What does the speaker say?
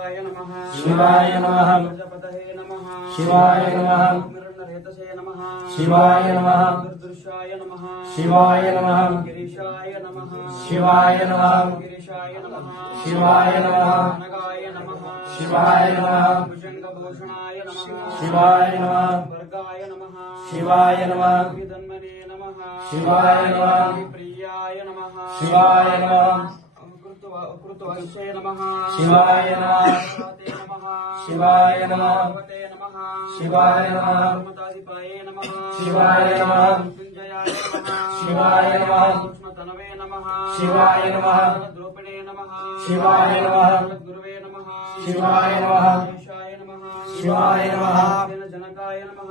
శివాయ నమః శివాయ నమః ప్రజపతయే నమః శివాయ నమః మిరణరేతసే నమః శివాయ నమః శివాయ నమః శివాయ నమః శివాయ నమః శివాయ నమః శివాయ నమః శివాయ నమః శివాయ నమః ప్రియాయ నమః శివాయ నమః కృతవత్సే నమః శివాయ నమః భగవతే నమః శివాయ నమః భగవతే నమః శివాయ నమః మతాధిపాయే నమః శివాయ నమః మృత్యుంజయాయ నమః శివాయ నమః సూక్ష్మతనవే నమః శివాయ నమః ద్రౌపదే నమః శివాయ నమః గురువే నమః శివాయ నమః శేషాయ నమః శివాయ నమః జనకాయ నమః